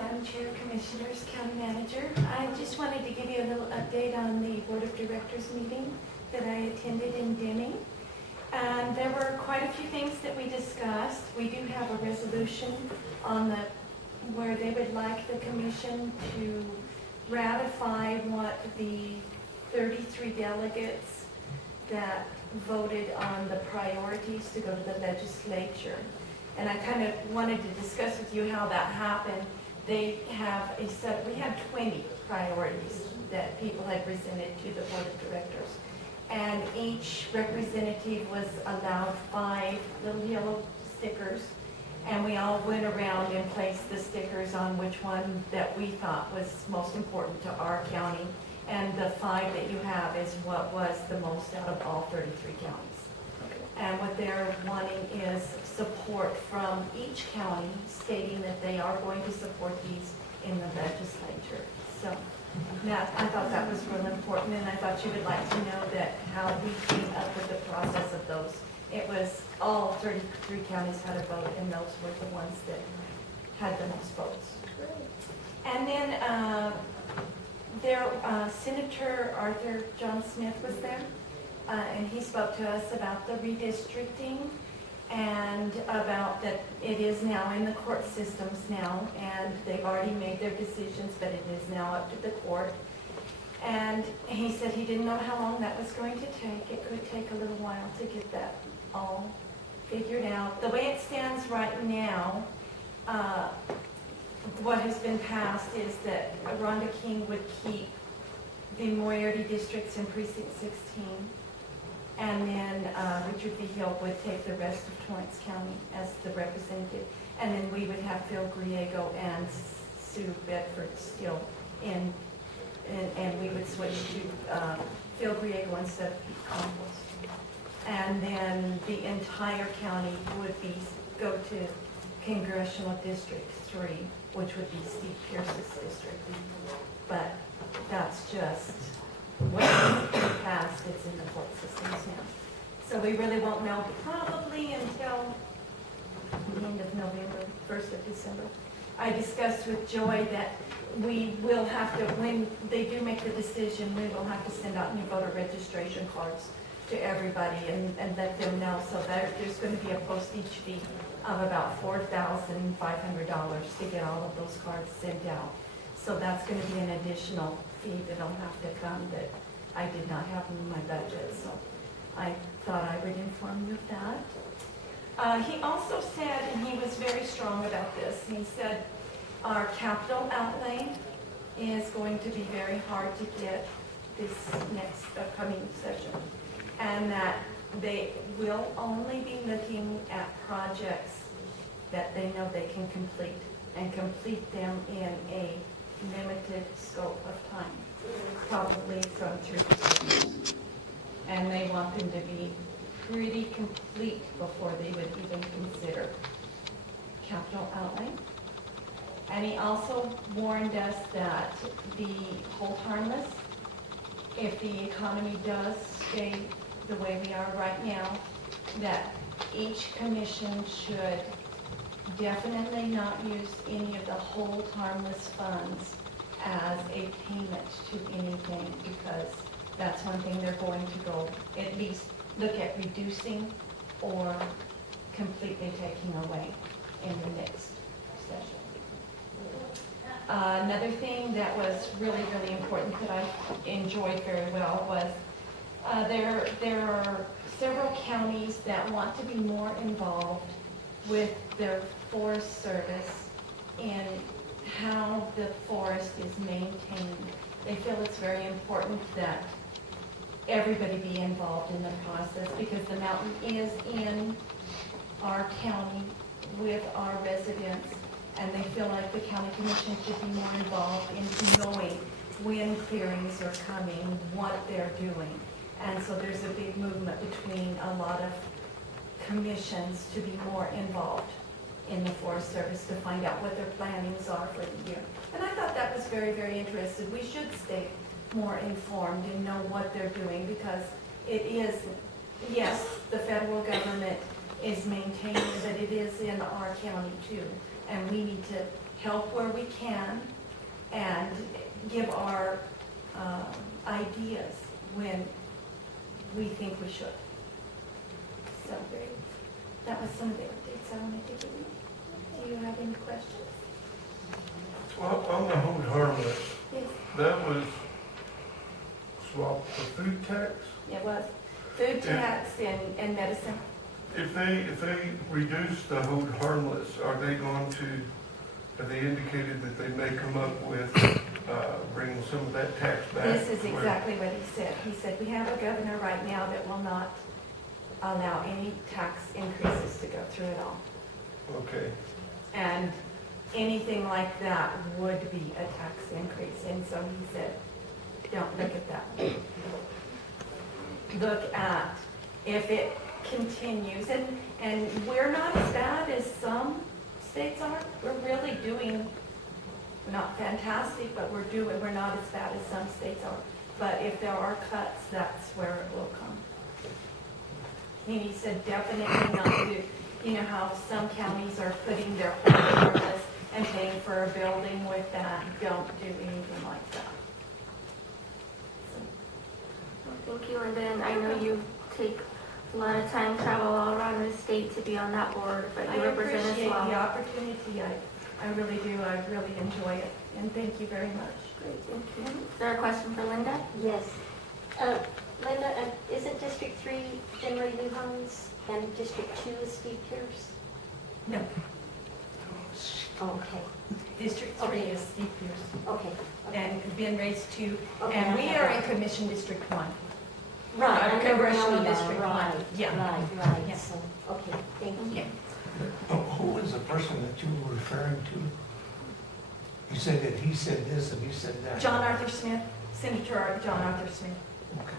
Madam Chair, Commissioners, County Manager. I just wanted to give you a little update on the Board of Directors meeting that I attended in Deming. There were quite a few things that we discussed. We do have a resolution on where they would like the commission to ratify what the 33 delegates that voted on the priorities to go to the legislature. And I kind of wanted to discuss with you how that happened. They have we had 20 priorities that people had presented to the Board of Directors. And each representative was allowed 5 little yellow stickers. And we all went around and placed the stickers on which one that we thought was most important to our county. And the 5 that you have is what was the most out of all 33 counties. And what they're wanting is support from each county stating that they are going to support these in the legislature. So I thought that was really important, and I thought you would like to know that how we came up with the process of those. It was all 33 counties had a vote, and those were the ones that had the most votes. And then Senator Arthur John Smith was there. And he spoke to us about the redistricting and about that it is now in the court systems now, and they've already made their decisions, but it is now up to the court. And he said he didn't know how long that was going to take. It could take a little while to get that all figured out. The way it stands right now, what has been passed is that Rhonda King would keep the Moriarty districts in Precinct 16. And then Richard V. Hill would take the rest of Torrance County as the representative. And then we would have Phil Griego and Sue Bedford still in, and we would switch to Phil Griego instead of Pete Compost. And then the entire county would go to Congressional District 3, which would be Steve Pierce's district. But that's just what is passed, it's in the court systems now. So we really won't know probably until the end of November, 1st of December. I discussed with Joy that we will have to, when they do make the decision, we will have to send out new voter registration cards to everybody and let them know. So there's going to be a postage fee of about $4,500 to get all of those cards sent out. So that's going to be an additional fee that'll have to come that I did not have in my budget. So I thought I would inform you of that. He also said, and he was very strong about this, he said our capital outlay is going to be very hard to get this next upcoming session. And that they will only be looking at projects that they know they can complete and complete them in a limited scope of time, probably from 3 to 4 years. And they want them to be pretty complete before they would even consider capital outlay. And he also warned us that the hold harmless, if the economy does stay the way we are right now, that each commission should definitely not use any of the hold harmless funds as a payment to anything, because that's one thing they're going to go at least look at reducing or completely taking away in the next session. Another thing that was really, really important that I enjoyed very well was there are several counties that want to be more involved with their Forest Service in how the forest is maintained. They feel it's very important that everybody be involved in the process, because the mountain is in our county with our residents, and they feel like the county commission should be more involved in knowing when clearings are coming, what they're doing. And so there's a big movement between a lot of commissions to be more involved in the Forest Service to find out what their plannings are for the year. And I thought that was very, very interesting. We should stay more informed and know what they're doing, because it is, yes, the federal government is maintaining, but it is in our county too. And we need to help where we can and give our ideas when we think we should. So that was some of the updates I wanted to give you. Do you have any questions? Well, on the hold harmless, Yes, that was swapped for food tax? it was. Food tax and medicine. If they reduce the hold harmless, are they going to, have they indicated that they may come up with, bringing some of that tax back? This is exactly what he said. He said, we have a governor right now that will not allow any tax increases to go through at all. Okay, And anything like that would be a tax increase. And so he said, don't look at that. Look at if it continues. And we're not as bad as some states are. We're really doing, not fantastic, but we're not as bad as some states are. But if there are cuts, that's where it will come. And he said definitely not do, you know how some counties are putting their whole harmless and paying for a building with that. Don't do anything like that. Well, thank you, Linda, and I know you take a lot of time, travel all around the state to be on that board, but I you represent us appreciate the well. opportunity. I really do. I really enjoy it. And thank you very much. Great, thank you. Is there a question for Linda? Yes. Linda, isn't District 3 Henry Luhans and District 2 is Steve Pierce? No, Oh, okay, District 3 Okay. is Steve Pierce. okay. And Ben raised 2. Okay, And we I are have in Commission District 1. Right, I know Congressional now we are, District 1. right, Yeah. Right, Yeah. so, okay, thank you. Yeah. Who was the person that you were referring to? You said that he said this and he said that. John Arthur Smith, Senator John Arthur Smith. Okay.